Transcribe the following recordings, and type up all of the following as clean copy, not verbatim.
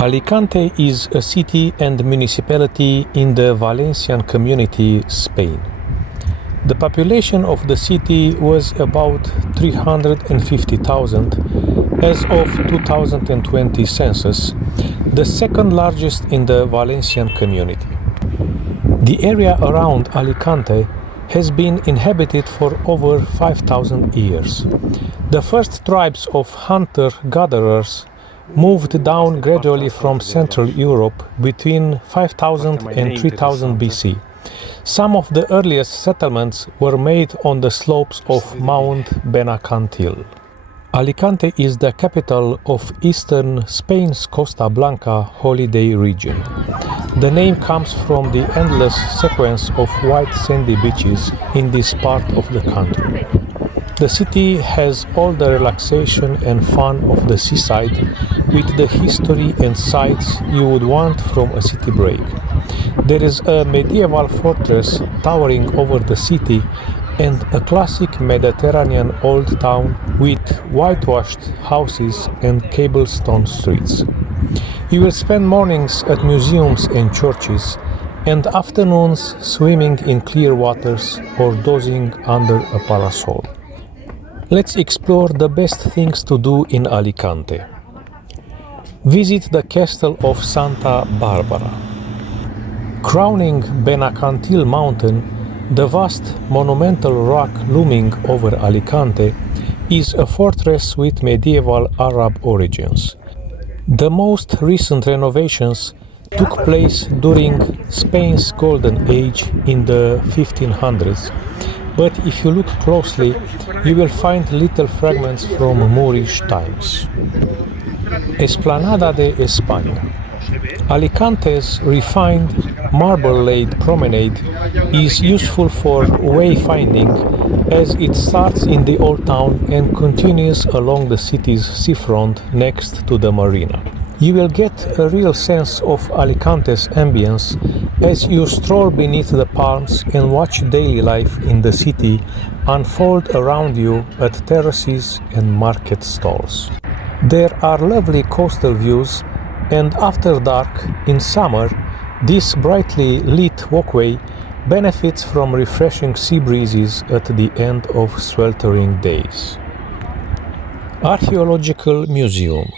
Alicante is a city and municipality in the Valencian community, Spain. The population of the city was about 350,000 as of 2020 census, the second largest in the Valencian community. The area around Alicante has been inhabited for over 5,000 years. The first tribes of hunter-gatherers moved down gradually from Central Europe between 5000 and 3000 BC. Some of the earliest settlements were made on the slopes of Mount Benacantil. Alicante is the capital of eastern Spain's Costa Blanca holiday region. The name comes from the endless sequence of white sandy beaches in this part of the country. The city has all the relaxation and fun of the seaside, with the history and sights you would want from a city break. There is a medieval fortress towering over the city and a classic Mediterranean old town with whitewashed houses and cobblestone streets. You will spend mornings at museums and churches, and afternoons swimming in clear waters or dozing under a parasol. Let's explore the best things to do in Alicante. Visit the castle of Santa Barbara. Crowning Benacantil mountain, the vast monumental rock looming over Alicante is a fortress with medieval Arab origins. The most recent renovations took place during Spain's golden age in the 1500s, but if you look closely, you will find little fragments from Moorish times. Esplanada de España. Alicante's refined marble-laid promenade is useful for wayfinding as it starts in the old town and continues along the city's seafront next to the marina. You will get a real sense of Alicante's ambience as you stroll beneath the palms and watch daily life in the city unfold around you at terraces and market stalls. There are lovely coastal views, and after dark in summer, this brightly lit walkway benefits from refreshing sea breezes at the end of sweltering days. Archaeological Museum.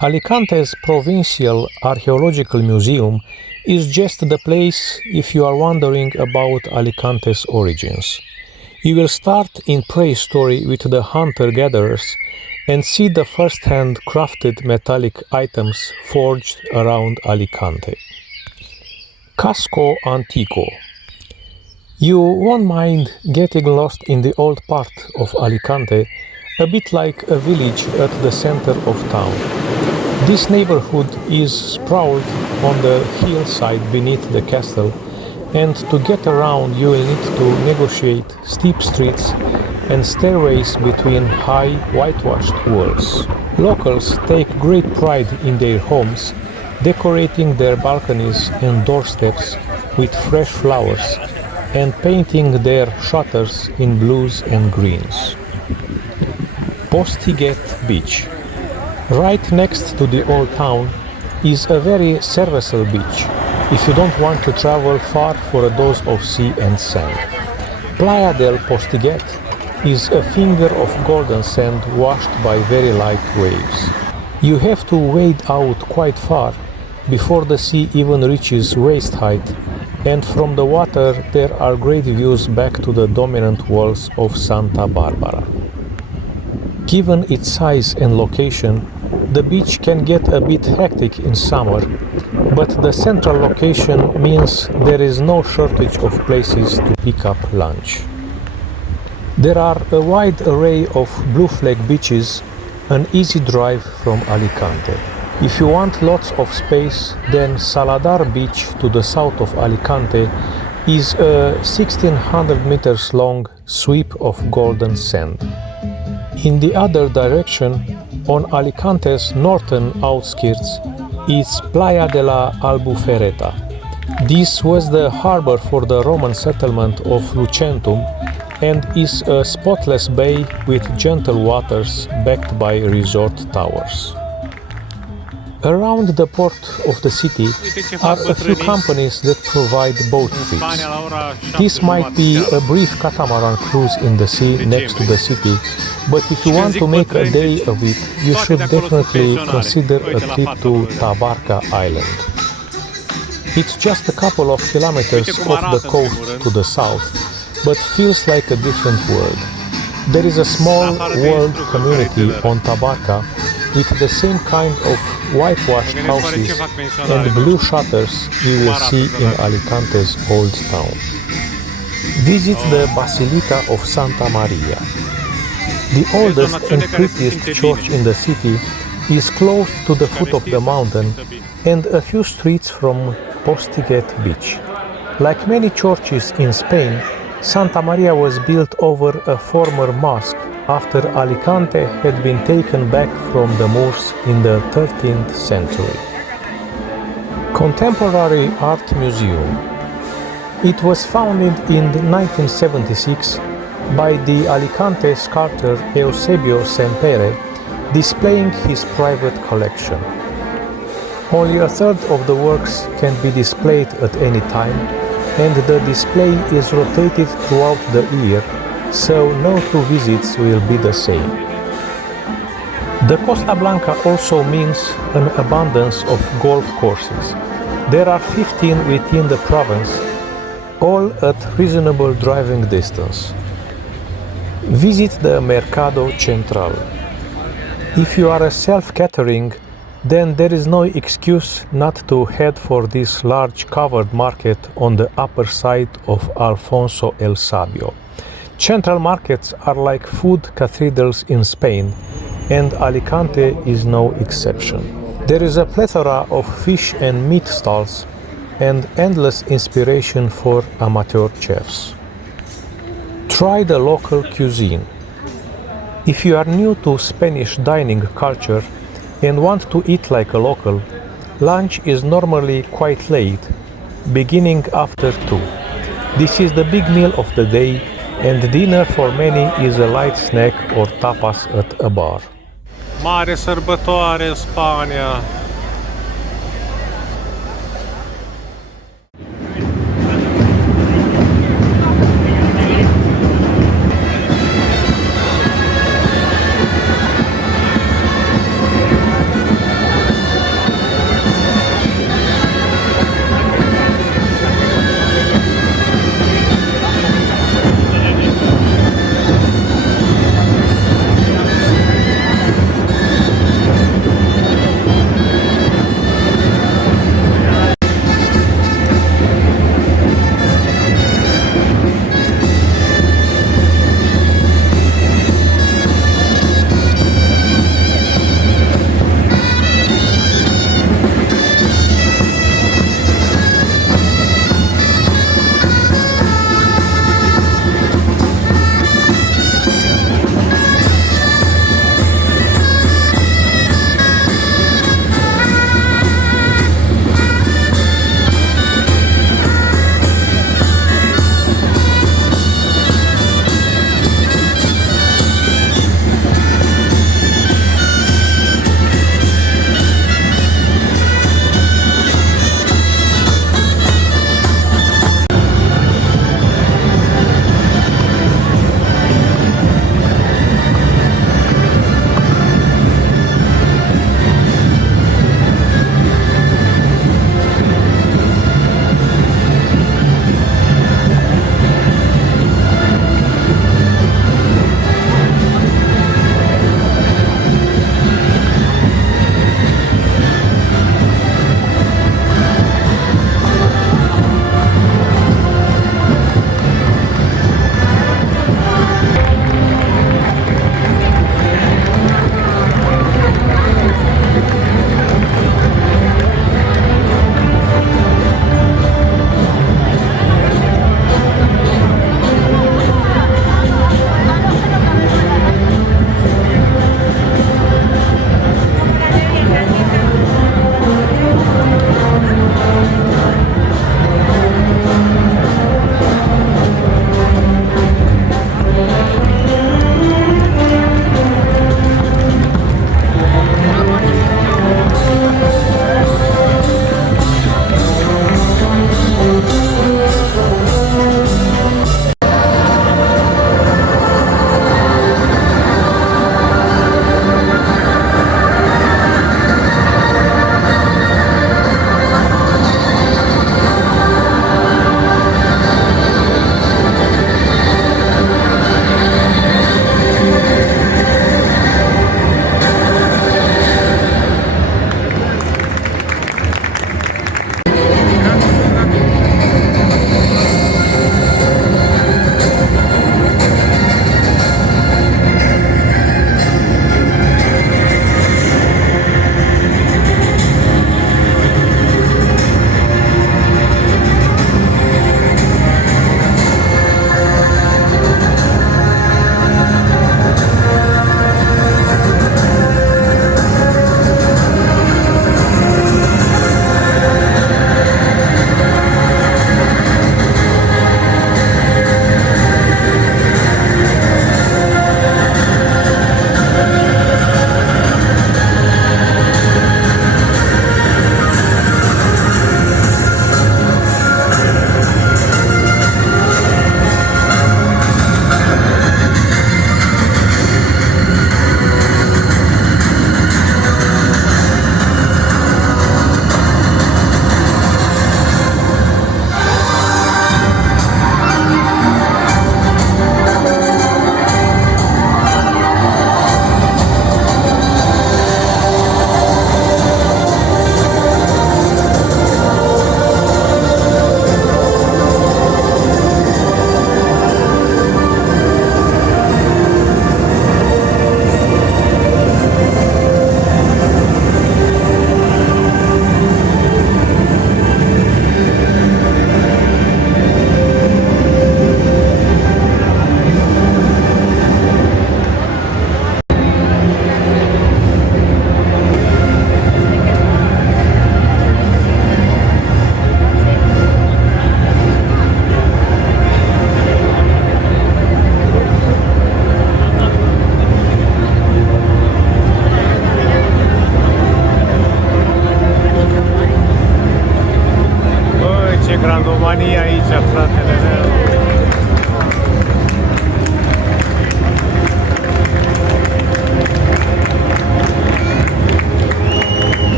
Alicante's Provincial Archaeological Museum is just the place if you are wondering about Alicante's origins. You will start in prehistory with the hunter-gatherers and see the first-hand crafted metallic items forged around Alicante. Casco Antico. You won't mind getting lost in the old part of Alicante, a bit like a village at the center of town. This neighborhood is sprawled on the hillside beneath the castle, and to get around you will need to negotiate steep streets and stairways between high whitewashed walls. Locals take great pride in their homes, decorating their balconies and doorsteps with fresh flowers and painting their shutters in blues and greens. Postiguet Beach. Right next to the old town is a very serviceable beach if you don't want to travel far for a dose of sea and sand. Playa del Postiguet is a finger of golden sand washed by very light waves. You have to wade out quite far before the sea even reaches waist height, and from the water there are great views back to the dominant walls of Santa Barbara. Given its size and location, the beach can get a bit hectic in summer, but the central location means there is no shortage of places to pick up lunch. There are a wide array of blue flag beaches, an easy drive from Alicante. If you want lots of space, then Saladar Beach to the south of Alicante is a 1600 meters long sweep of golden sand. In the other direction, on Alicante's northern outskirts, is Playa de la Albufereta. This was the harbor for the Roman settlement of Lucentum and is a spotless bay with gentle waters backed by resort towers. Around the port of the city are a few companies that provide boat trips. This might be a brief catamaran cruise in the sea next to the city, but if you want to make a day of it, you should definitely consider a trip to Tabarca Island. It's just a couple of kilometers off the coast to the south, but feels like a different world. There is a small world community on Tabarca with the same kind of whitewashed houses and blue shutters you will see in Alicante's old town. Visit the Basilica of Santa Maria. The oldest and prettiest church in the city is close to the foot of the mountain and a few streets from Postiguet Beach. Like many churches in Spain, Santa Maria was built over a former mosque after Alicante had been taken back from the Moors in the 13th century. Contemporary Art Museum. It was founded in 1976 by the Alicante sculptor Eusebio Sempere, displaying his private collection. Only a third of the works can be displayed at any time, and the display is rotated throughout the year, so no two visits will be the same. The Costa Blanca also means an abundance of golf courses. There are 15 within the province, all at reasonable driving distance. Visit the Mercado Central. If you are a self-catering, then there is no excuse not to head for this large covered market on the upper side of Alfonso el Sabio. Central markets are like food cathedrals in Spain, and Alicante is no exception. There is a plethora of fish and meat stalls and endless inspiration for amateur chefs. Try the local cuisine. If you are new to Spanish dining culture and want to eat like a local, lunch is normally quite late, beginning after 2. This is the big meal of the day, and dinner for many is a light snack or tapas at a bar. Mare sărbătoare în Spania!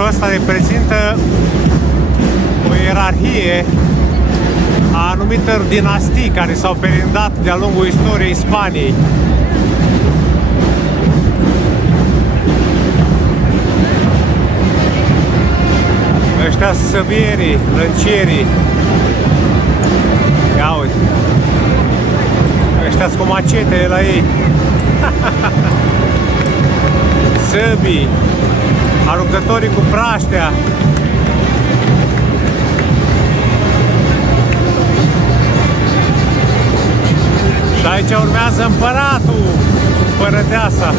Exemplul ăsta reprezintă o ierarhie a anumitor dinastii care s-au perindat de-a lungul istoriei Spaniei. Ăștia săbierii, lăncierii. Ia uite. Ăștia-s cu macetele la ei. Săbii, aruncătorii cu praștea. Și aici urmează împăratul, împărăteasa.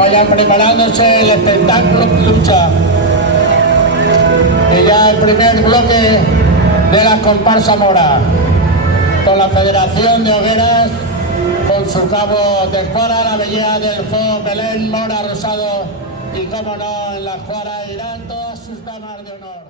Vayan preparándose el espectáculo lucha. Y ya el primer bloque de las comparsas moras, con la Federación de Hogueras, con su cabo de escuadra, la belleza del fuego, Belén, Mora, Rosado, y como no, en la escuadra irán todas sus damas de honor.